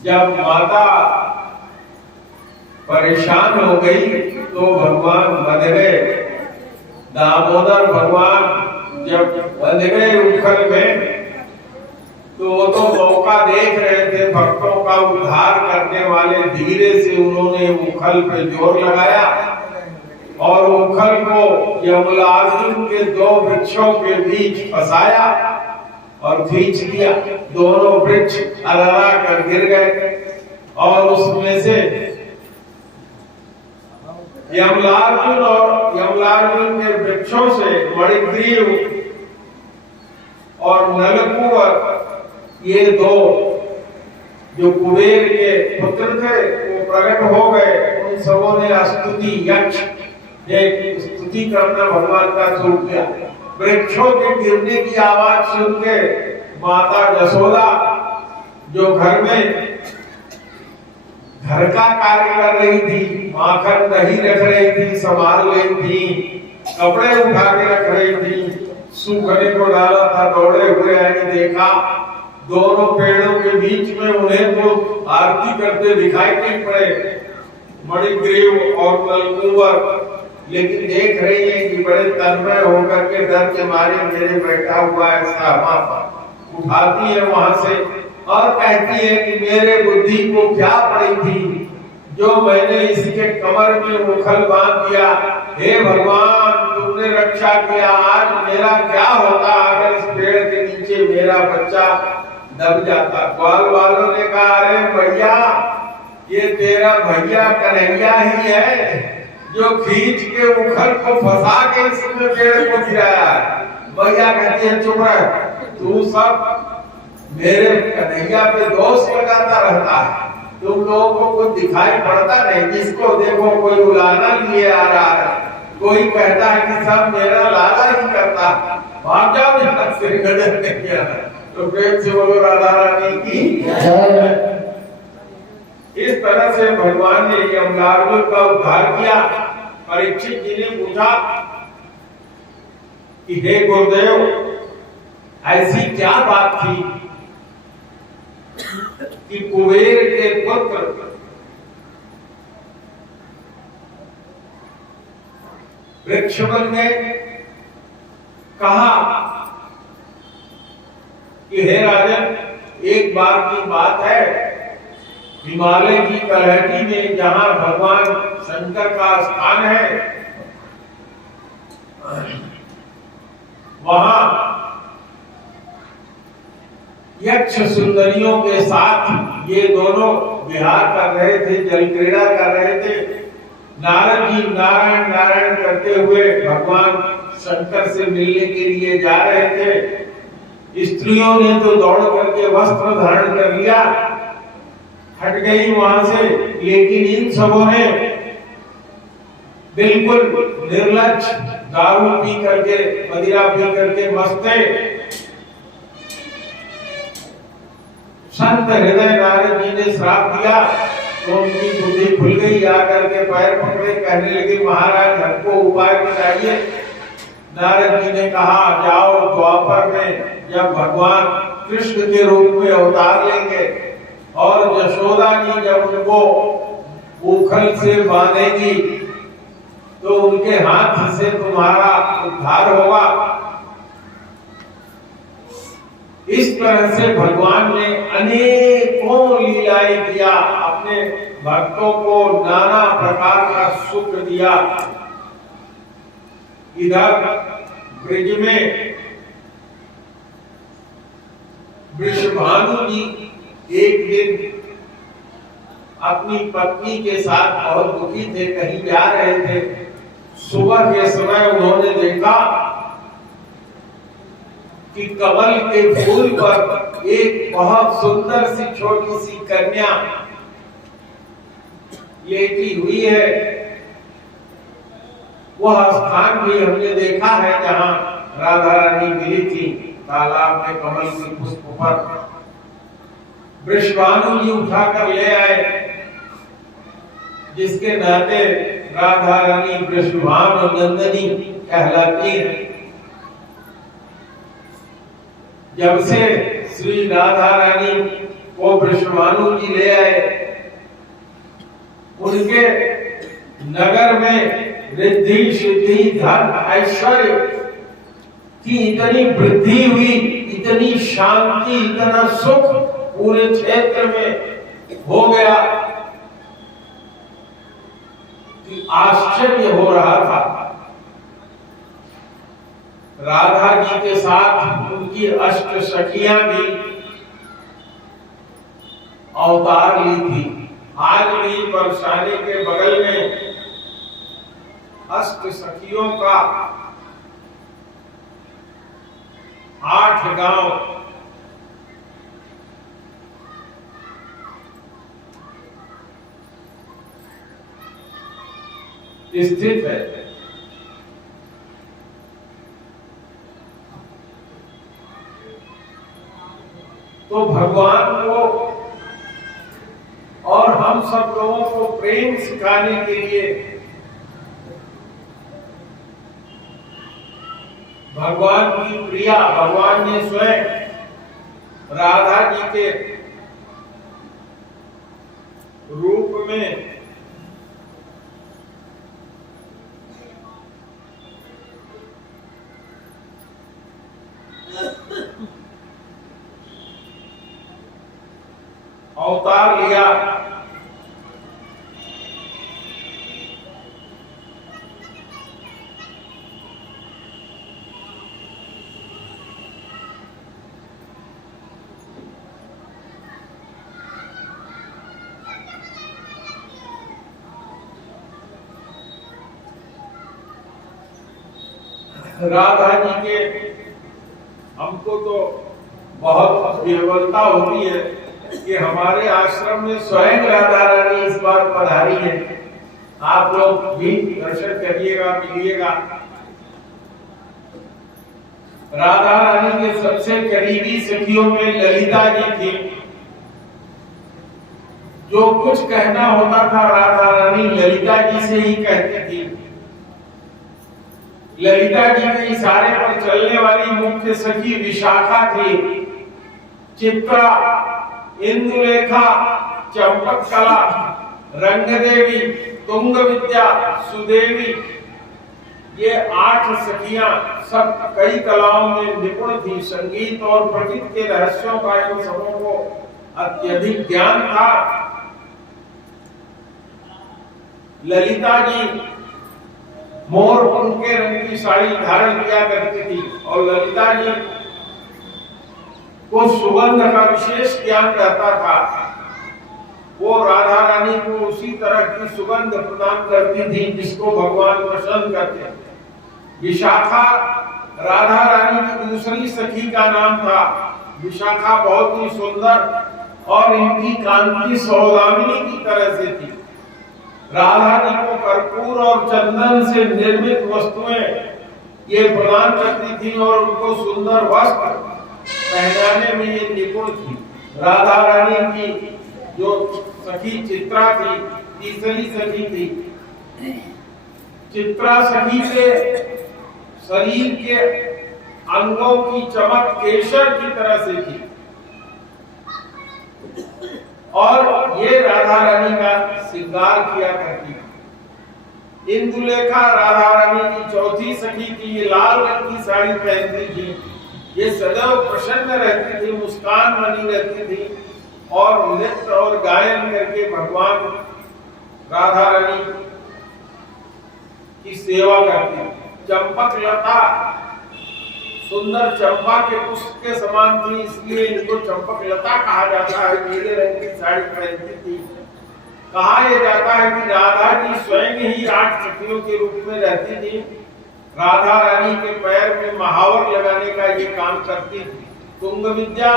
जब माता परेशान हो गई तो भगवान बंध गए। दामोदर भगवान जब बंध गए उखल में, तो वो तो मौका देख रहे थे भक्तों का उद्धार करने वाले। धीरे से उन्होंने उखल पे जोर लगाया और उखल को यमलार्जुन के दो वृक्षों के बीच फंसाया और खींच लिया। दोनों वृक्ष अलरा कर गिर गए और उसमें से यमलार्जुन के वृक्षों से मणिग्रीव और नलकूबर, ये दो जो कुबेर के पुत्र थे, वो प्रकट हो गए। उन सबों ने स्तुति यक्ष स्तुति करना भगवान का शुरू किया। वृक्षों के गिरने की आवाज सुन के माता यशोदा, जो घर में घर का कार्य कर रही थी, माखन दही रख रही थी, संभाल रही थी, कपड़े उठा के रख रही थी, सूखने को डाला था, दौड़े हुए आए, देखा दोनों पेड़ों के बीच में उन्हें तो आरती करते दिखाई नहीं पड़े मणिग्रीव और नलकूबर, लेकिन देख रही है कि बड़े तन्मय होकर के डर के मारे मेरे बैठा हुआ है साहब। उठाती है वहां से और कहती है कि मेरे बुद्धि को क्या पड़ी थी जो मैंने इसके कमर में उखल बांध दिया। हे भगवान, तुमने रक्षा किया। आज मेरा क्या होता अगर इस पेड़ के नीचे मेरा बच्चा दब जाता। ग्वाल वालों ने कहा, अरे भैया, ये तेरा भैया कन्हैया ही है जो खींच के उखल को फंसा के इसमें पेड़ को गिराया। भैया कहती है, चुप रह, तू सब मेरे कन्हैया पे दोष लगाता रहता है। तुम लोगों को कुछ दिखाई पड़ता नहीं, जिसको देखो कोई उलाना लिए आ रहा है, कोई कहता है कि सब मेरा लाला ही करता। भाग जाओ यहाँ से, गजब नहीं किया। तो प्रेम से बोलो राधा रानी की जय। इस तरह से भगवान ने यमलार्जुन का उद्धार किया। परीक्षित जी ने पूछा कि हे गुरुदेव, ऐसी क्या बात थी कि कुबेर के पुत्र वृक्षवन ने कहा कि हे राजन, एक बार की बात है, हिमालय की तलहटी में जहां भगवान शंकर का स्थान है, वहां यक्ष सुंदरियों के साथ ये दोनों विहार कर रहे थे, जल क्रीड़ा कर रहे थे। नारद जी नारायण नारायण करते हुए भगवान शंकर से मिलने के लिए जा रहे थे। स्त्रियों ने तो दौड़ करके वस्त्र धारण कर लिया, हट गई वहां से, लेकिन इन सबों ने बिल्कुल निर्लज दारू पी करके, मदिरा पी करके मस्ते संत हृदय नारद जी ने श्राप दिया तो उनकी बुद्धि खुल गई। आकर के पैर पकड़े, कहने लगे, महाराज हमको उपाय बताइए। नारद जी ने कहा, जाओ द्वापर में जब भगवान कृष्ण के रूप में अवतार लेंगे और यशोदा जी जब उनको उखल से बांधेगी तो उनके हाथ से तुम्हारा उद्धार होगा। इस तरह से भगवान ने अनेकों लीलाएं किया, अपने भक्तों को नाना प्रकार का सुख दिया। इधर ब्रिज में वृषभानु जी एक दिन अपनी पत्नी के साथ बहुत दुखी थे, कहीं जा रहे थे। सुबह के समय उन्होंने देखा कि कमल के फूल पर एक बहुत सुंदर सी छोटी सी कन्या लेटी हुई है। वह स्थान भी हमने देखा है जहां राधा रानी मिली थी, तालाब में कमल के पुष्प पर। वृषभानु जी उठाकर ले आए, जिसके नाते राधा रानी वृषभानु नंदनी कहलाती है। जब से श्री राधा रानी वो वृषभानु जी ले आए। उनके नगर में रिद्धि सिद्धि धन ऐश्वर्य की इतनी वृद्धि हुई, इतनी शांति, इतना सुख पूरे क्षेत्र में हो गया कि आश्चर्य हो रहा था। राधा जी के साथ उनकी अष्ट सखियां भी अवतार ली थी। आज भी परसानी के बगल में अष्ट सखियों का 8 गांव स्थित है। तो भगवान को और हम सब लोगों को प्रेम सिखाने के लिए भगवान की प्रिया भगवान ने स्वयं राधा जी के रूप में अवतार लिया। राधा जी के हमको तो बहुत विवलता होती है कि हमारे आश्रम में स्वयं राधा रानी इस बार पधारी है। आप लोग भी दर्शन करिएगा, मिलिएगा। राधा रानी के सबसे करीबी सखियों में ललिता जी थी। जो कुछ कहना होता था राधा रानी ललिता जी से ही कहती थी। ललिता जी के इशारे पर चलने वाली मुख्य सखी विशाखा थी। चित्रा, इंदुलेखा, चंपककला, रंगदेवी, तुंग विद्या, सुदेवी, ये 8 सखियां सब कई कलाओं में निपुण थी। संगीत और प्रकृति के रहस्यों का इन सबों को अत्यधिक ज्ञान था। ललिता जी मोर पंख के रंग की साड़ी धारण किया करती थी और ललिता जी को सुगंध का विशेष ज्ञान रहता था। वो राधा रानी को उसी तरह की सुगंध प्रदान करती थी जिसको भगवान पसंद करते थे। विशाखा राधा रानी की दूसरी सखी का नाम था। विशाखा बहुत ही सुंदर और इनकी कांति सौदामिनी की तरह से थी। राधा जी को कर्पूर और चंदन से निर्मित वस्तुएं ये प्रदान करती थी और उनको सुंदर वस्त्र पहनाने में ये निपुण थी। राधा रानी की जो सखी चित्रा थी, तीसरी सखी थी। चित्रा सखी के शरीर के अंगों की चमक केसर की तरह से थी और ये राधा रानी का श्रृंगार किया करती थी। इंदुलेखा राधा रानी की चौथी सखी थी। ये लाल रंग की साड़ी पहनती थी। ये सदैव प्रसन्न रहती थी, मुस्कान बनी रहती थी और नृत्य और गायन करके भगवान राधा रानी की सेवा करती थी। चंपक लता सुंदर चंपा के पुष्प के समान थी, इसलिए इनको चंपक लता कहा जाता है। नीले रंग की साड़ी पहनती थी। कहा यह जाता है कि राधा जी स्वयं ही 8 सखियों के रूप में रहती थी। राधा रानी के पैर में महावर लगाने का ये काम करती थी। तुंग विद्या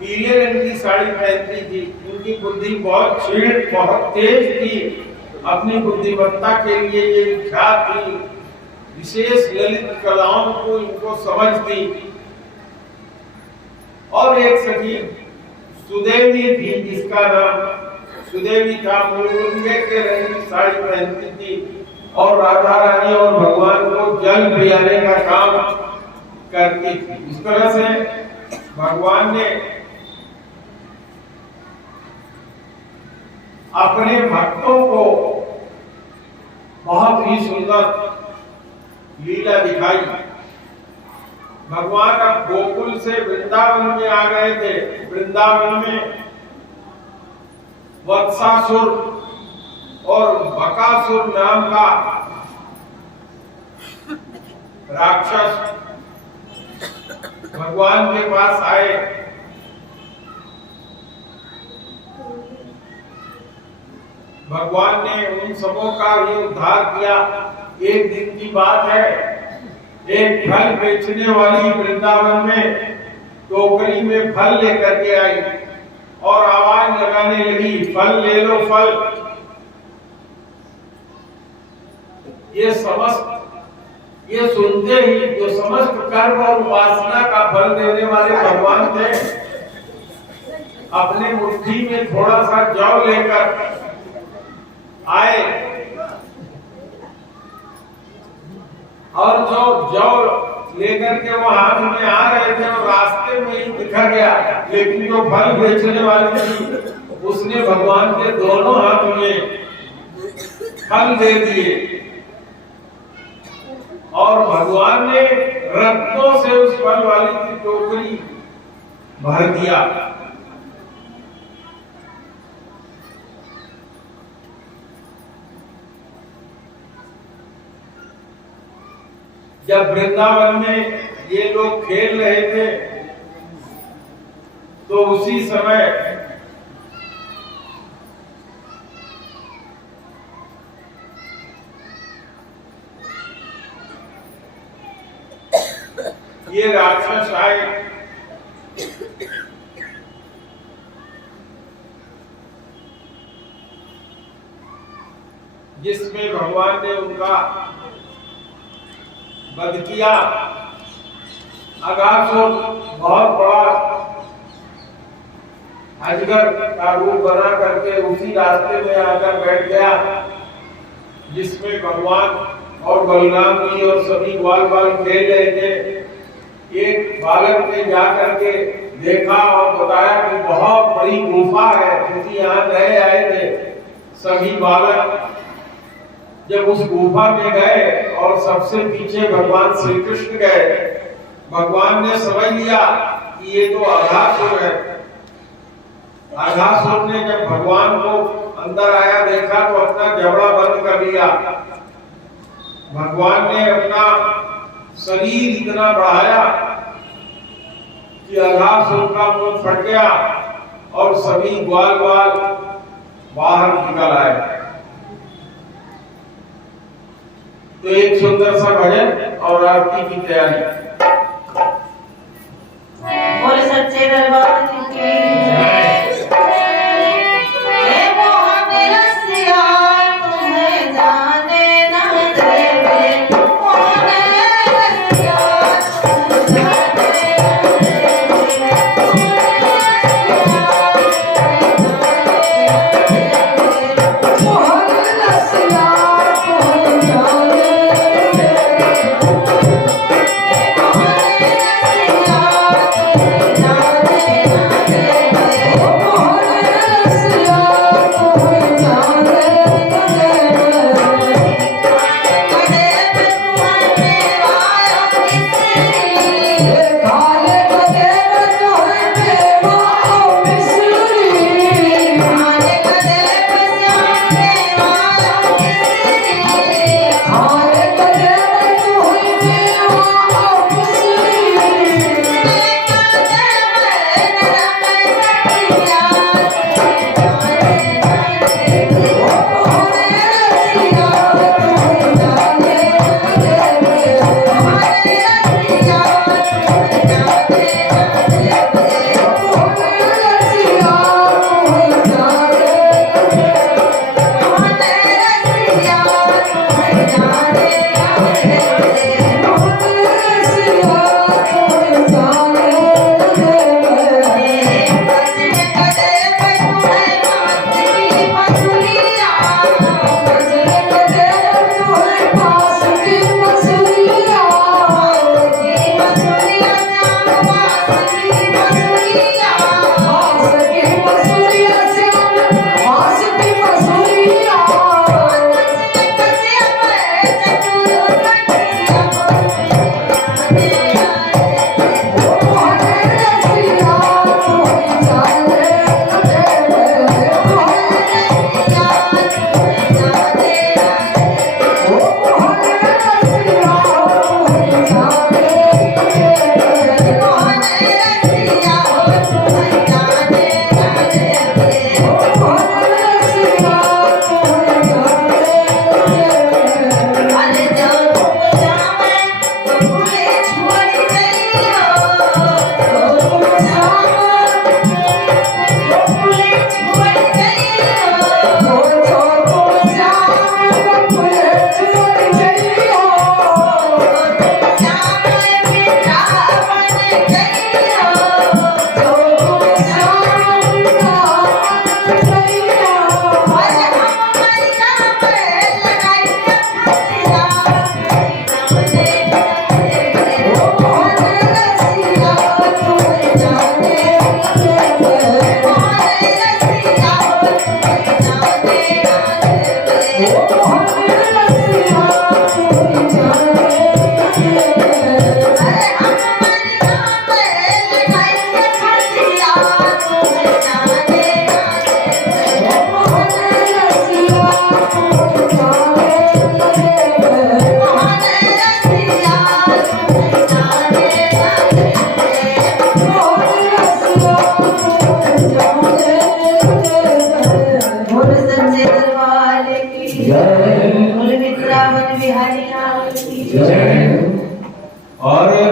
पीले रंग की साड़ी पहनती थी। उनकी बुद्धि बहुत क्षीण, बहुत तेज थी। अपनी बुद्धिमत्ता के लिए ये विख्यात थी। विशेष ललित कलाओं को इनको समझती। और एक सखी सुदेवी थी जिसका नाम सुदेवी था। मुर्गे के रंग की साड़ी पहनती थी और राधा रानी और भगवान को जल पिलाने का काम करती थी। इस तरह से भगवान ने अपने भक्तों को बहुत ही सुंदर लीला दिखाई। भगवान अब गोकुल से वृंदावन में आ गए थे। वृंदावन में वत्सासुर और बकासुर नाम का राक्षस भगवान के पास आए। भगवान ने उन सबों का भी उद्धार किया। एक दिन की बात है, एक फल बेचने वाली वृंदावन में टोकरी में फल लेकर के आई और आवाज लगाने लगी, फल ले लो फल। ये सुनते ही जो समस्त कर्म और उपासना का फल देने वाले भगवान थे, अपने मुट्ठी में थोड़ा सा जौ लेकर आए और जो जौ लेकर के वो हाथ में आ रहे थे और रास्ते में ही दिखा गया। लेकिन जो फल बेचने वाली थी उसने भगवान के दोनों हाथ में फल दे दिए और भगवान ने रत्नों से उस फल वाली की टोकरी भर दिया। जब वृंदावन में ये लोग खेल रहे थे तो उसी समय ये राक्षस आए। जिसमें भगवान ने उनका वध किया। अगासुर बहुत बड़ा अजगर का रूप बना करके उसी रास्ते में आकर बैठ गया, जिसमें भगवान और बलराम जी और सभी ग्वाल बाल खेल रहे थे। एक बालक ने जाकर के देखा और बताया कि बहुत बड़ी गुफा है, क्योंकि यहाँ नए आए थे। सभी बालक जब उस गुफा में गए और सबसे पीछे भगवान श्री कृष्ण गए, भगवान ने समझ लिया कि ये तो अघासुर है। अघासुर ने जब भगवान को अंदर आया देखा तो अपना जबड़ा बंद कर लिया। भगवान ने अपना शरीर इतना बढ़ाया कि अघासुर का मुंह फट गया और सभी ग्वाल बाल बाहर निकल आए। तो एक सुंदर सा भजन और आरती की तैयारी। बोले सच्चे दरबार की जय। हे मोहन रसिया तुम्हें जाने न देवे, मोहन रसिया तुम्हें जाने न देवे, मोहन रसिया तुम्हें जाने जय। बोले वृंदावन बिहारी लाल की जय। और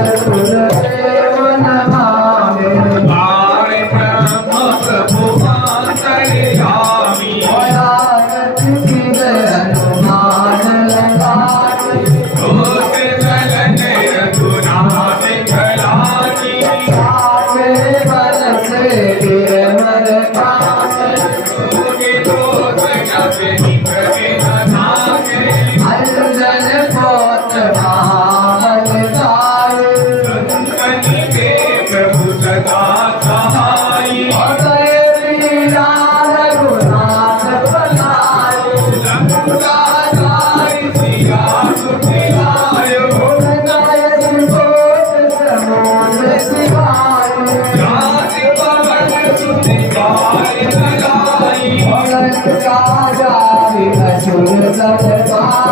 सतगुरु देव नमामि और प्रभु अंतर्यामी और सतगुरु देव नमामि और प्रभु राजा